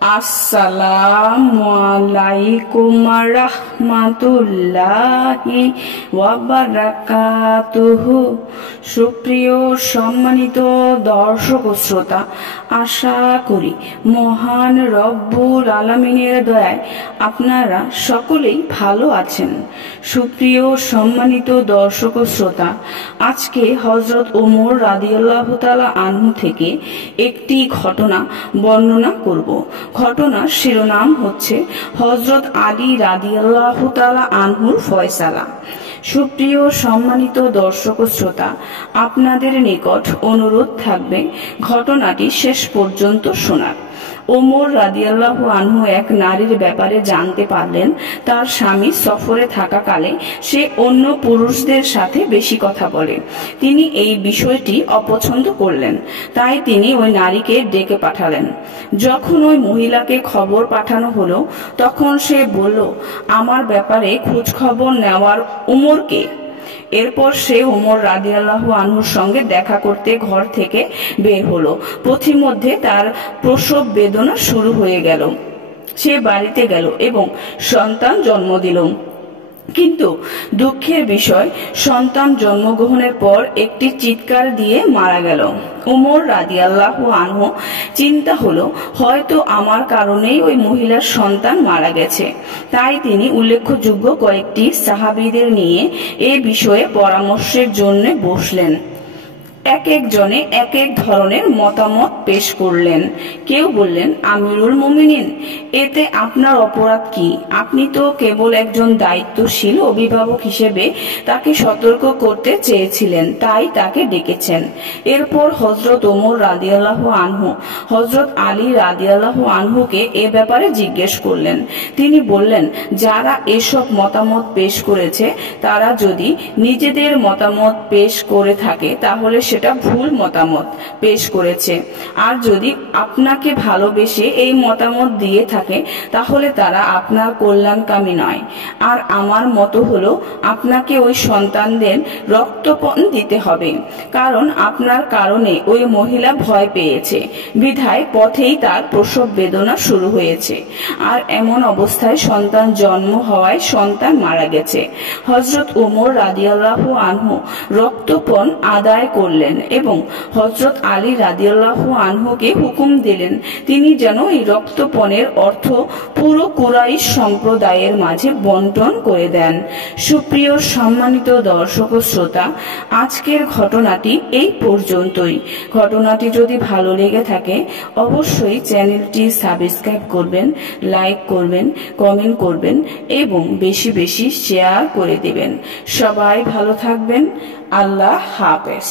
আসসালামু আলাইকুম রাহমাতুল্লাহি ওয়া বারাকাতুহু। সুপ্রিয় সম্মানিত দর্শক ও শ্রোতা, আশা করি মহান রব্বুল আলামিনের দয়ায় আপনারা সকলেই ভালো আছেন। সুপ্রিয় সম্মানিত দর্শক ও শ্রোতা, আজকে হযরত ওমর রাদিয়াল্লাহু তাআলা আনহু থেকে একটি ঘটনা বর্ণনা করব। ঘটনার শিরোনাম হচ্ছে হযরত আলী রাদিয়াল্লাহু তাআলা আনহুর ফয়সালা। সুপ্রিয় সম্মানিত দর্শক ও শ্রোতা, আপনাদের নিকট অনুরোধ থাকবে ঘটনাটি শেষ পর্যন্ত শোনার। ওমর রাদিয়াল্লাহু আনহু এক নারীর ব্যাপারে জানতে পারলেন তার স্বামী সফরে থাকাকালে সে অন্য পুরুষদের সাথে বেশি কথা বলে। তিনি এই বিষয়টি অপছন্দ করলেন, তাই তিনি ওই নারীকে ডেকে পাঠালেন। যখন ওই মহিলাকে খবর পাঠানো হলো, তখন সে বলল, আমার ব্যাপারে খোঁজ খবর নেওয়ার ওমরকে। এরপর সে ওমর রাদিয়াল্লাহু আনহুর সঙ্গে দেখা করতে ঘর থেকে বের হলো। পথিমধ্যে তার প্রসব বেদনা শুরু হয়ে গেল। সে বাড়িতে গেল এবং সন্তান জন্ম দিল। কিন্তু দুঃখের বিষয়, সন্তান জন্মগ্রহণের পর একটি চিৎকার দিয়ে মারা গেল। ওমর রাদিয়াল্লাহু আনহু চিন্তা হলো, হয়তো আমার কারণেই ওই মহিলার সন্তান মারা গেছে। তাই তিনি উল্লেখযোগ্য কয়েকটি সাহাবীদের নিয়ে এ বিষয়ে পরামর্শের জন্য বসলেন। এক একজনে এক এক ধরনের মতামত পেশ করলেন। কেউ বললেন, আমিরুল মুমিনিন, এতে আপনার অপরাধ কি? আপনি তো কেবল একজন দায়িত্বশীল অভিভাবক হিসেবে তাকে সতর্ক করতে চেয়েছিলেন, তাই তাকে ডেকেছেন। এরপর হযরত ওমর রাদিয়াল্লাহু আনহু হযরত আলী রাদিয়াল্লাহু আনহুকে এ ব্যাপারে জিজ্ঞেস করলেন। তিনি বললেন, যারা এসব মতামত পেশ করেছে তারা যদি নিজেদের মতামত পেশ করে থাকে তাহলে সেটা ভুল মতামত পেশ করেছে। আর যদি আপনাকে ভালোবেসে এই মতামত দিয়ে থাকে তাহলে তারা আপনার কল্যাণকামী নয়। আর আমার মতো হলো, আপনাকে ওই সন্তানদের রক্তপণ দিতে হবে, কারণ আপনার কারণে ওই মহিলা ভয় পেয়েছে, বিধায় পথেই তার প্রসব বেদনা শুরু হয়েছে। আর এমন অবস্থায় সন্তান জন্ম হওয়ায় সন্তান মারা গেছে। হযরত ওমর রাদিয়াল্লাহু আনহু রক্তপণ আদায় করলেন এবং হযরত আলী রাদিয়াল্লাহু আনহুকে হুকুম দিলেন তিনি যেন এই রক্তপণের অর্থ পুরো কুরাইশ সম্প্রদায়ের মাঝে বন্টন করে দেন। সুপ্রিয় সম্মানিত দর্শক ও শ্রোতা, আজকের ঘটনাটি এই পর্যন্তই। ঘটনাটি যদি ভালো লেগে থাকে অবশ্যই চ্যানেলটি সাবস্ক্রাইব করবেন, লাইক করবেন, কমেন্ট করবেন এবং বেশি বেশি শেয়ার করে দিবেন। সবাই ভালো থাকবেন। আল্লাহ হাফেজ।